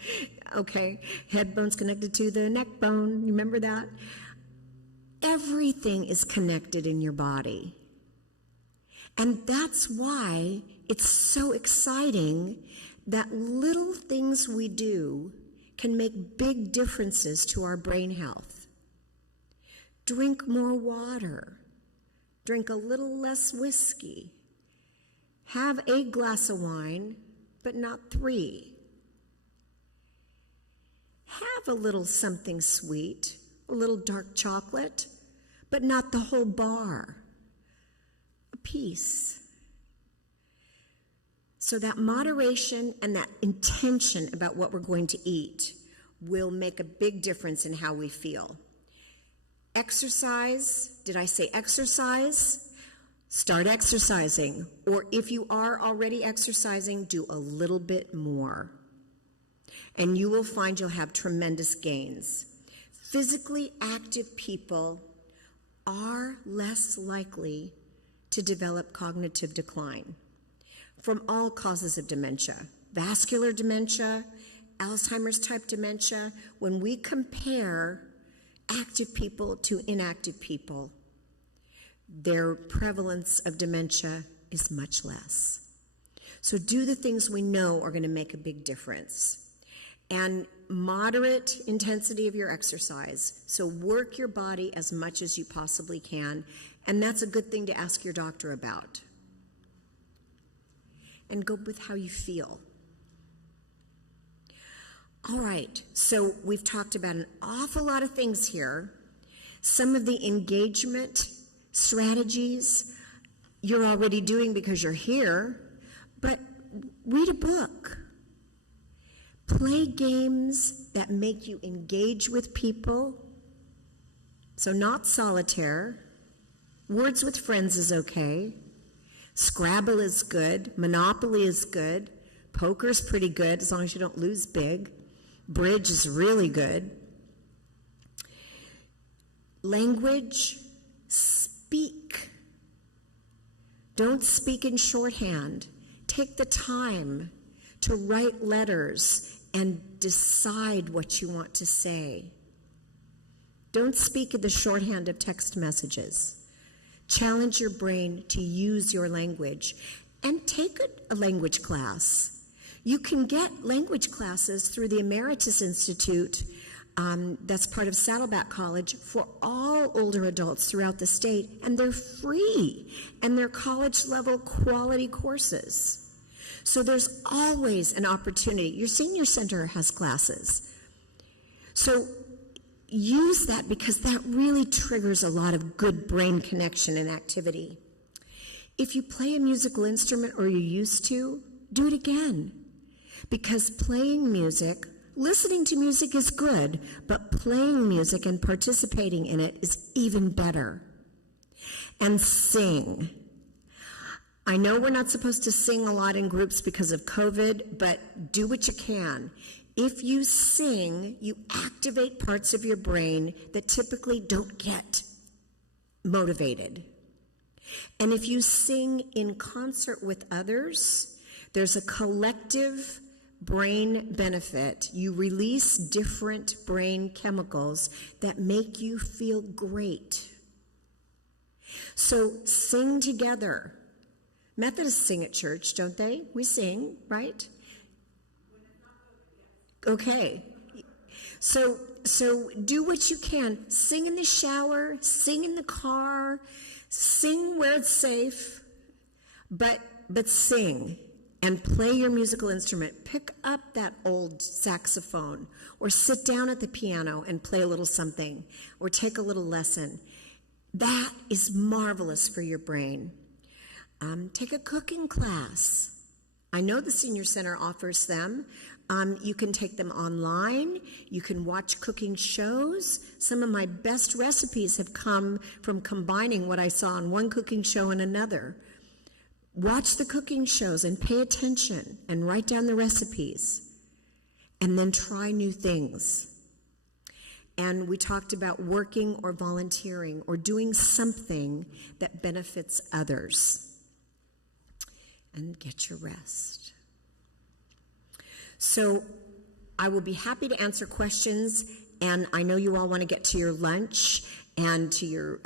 Okay. Head bone's connected to the neck bone. You remember that? everything is connected in your body. And that's why it's so exciting that little things we do can make big differences to our brain health. Drink more water. Drink a little less whiskey. Have a glass of wine, but not 3. Have a little something sweet, a little dark chocolate, but not the whole bar. A piece. So that moderation and that intention about what we're going to eat will make a big difference in how we feel. Exercise, did I say exercise? Start exercising. Or if you are already exercising, do a little bit more. And you will find you'll have tremendous gains. Physically active people are less likely to develop cognitive decline from all causes of dementia. Vascular dementia, Alzheimer's type dementia. When we compare active people to inactive people, their prevalence of dementia is much less. So do the things we know are going to make a big difference. And moderate intensity of your exercise. So work your body as much as you possibly can. And that's a good thing to ask your doctor about. And go with how you feel. All right, so we've talked about an awful lot of things here. Some of the engagement strategies you're already doing because you're here, but read a book. Play games that make you engage with people. So not solitaire. Words with friends is okay. Scrabble is good. Monopoly is good. Poker's pretty good as long as you don't lose big. Bridge is really good. Language, speak. Don't speak in shorthand. Take the time to write letters and decide what you want to say. Don't speak in the shorthand of text messages. Challenge your brain to use your language and take a language class. You can get language classes through the Emeritus Institute that's part of Saddleback College for all older adults throughout the state, and they're free, and they're college-level quality courses. So there's always an opportunity. Your senior center has classes. So use that because that really triggers a lot of good brain connection and activity. If you play a musical instrument or you used to, do it again. Because playing music, listening to music is good, but playing music and participating in it is even better. And sing. I know we're not supposed to sing a lot in groups because of COVID, but do what you can. If you sing, you activate parts of your brain that typically don't get motivated. And if you sing in concert with others, there's a collective brain benefit. You release different brain chemicals that make you feel great. So sing together. Methodists sing at church, don't they? We sing, right? Okay. So do what you can. Sing in the shower, sing in the car, sing where it's safe, but sing and play your musical instrument. Pick up that old saxophone or sit down at the piano and play a little something or take a little lesson. That is marvelous for your brain. Take a cooking class. I know the Senior Center offers them. You can take them online. You can watch cooking shows. Some of my best recipes have come from combining what I saw on one cooking show and another. Watch the cooking shows and pay attention and write down the recipes. And then try new things. And we talked about working or volunteering or doing something that benefits others. And get your rest. So I will be happy to answer questions, and I know you all want to get to your lunch, and to your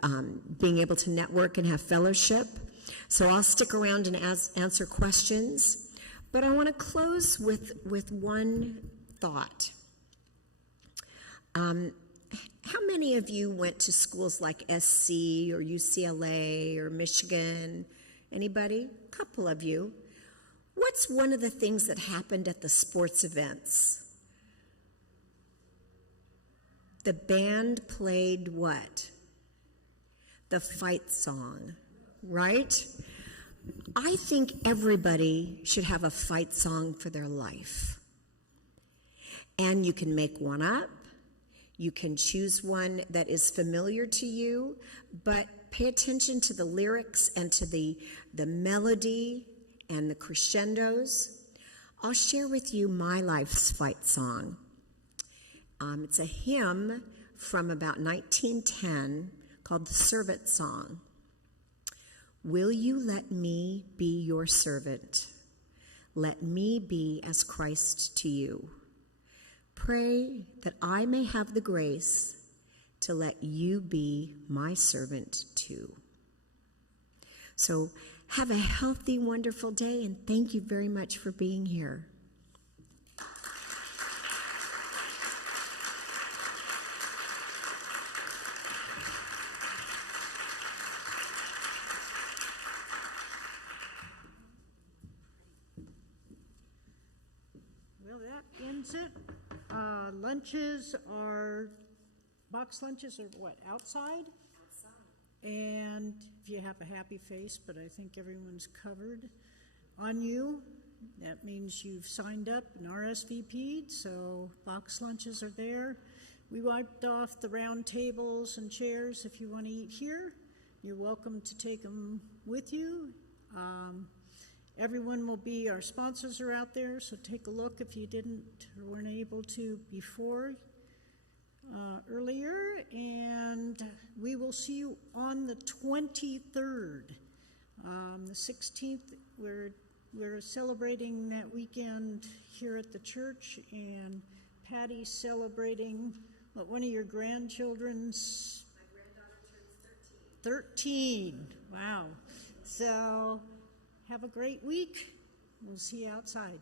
being able to network and have fellowship. So I'll stick around and answer questions. But I want to close with one thought. How many of you went to schools like SC or UCLA or Michigan? Anybody? A couple of you. What's one of the things that happened at the sports events? The band played what? The fight song, right? I think everybody should have a fight song for their life. And you can make one up. You can choose one that is familiar to you, but pay attention to the lyrics and to the melody and the crescendos. I'll share with you my life's fight song. It's a hymn from about 1910 called the Servant Song. Will you let me be your servant? Let me be as Christ to you. Pray that I may have the grace to let you be my servant too. So have a healthy, wonderful day, and thank you very much for being here. Well, that ends it. Lunches are, box lunches are what, outside? Outside. And if you have a happy face, but I think everyone's covered on you, that means you've signed up and RSVP'd, so box lunches are there. We wiped off the round tables and chairs. If you want to eat here, you're welcome to take them with you. Everyone will be, our sponsors are out there, so take a look if you didn't or weren't able to before earlier. And we will see you on the 23rd. The 16th, we're celebrating that weekend here at the church, and Patty's celebrating, one of your grandchildren's? My granddaughter turns 13. 13, wow. So have a great week. We'll see you outside.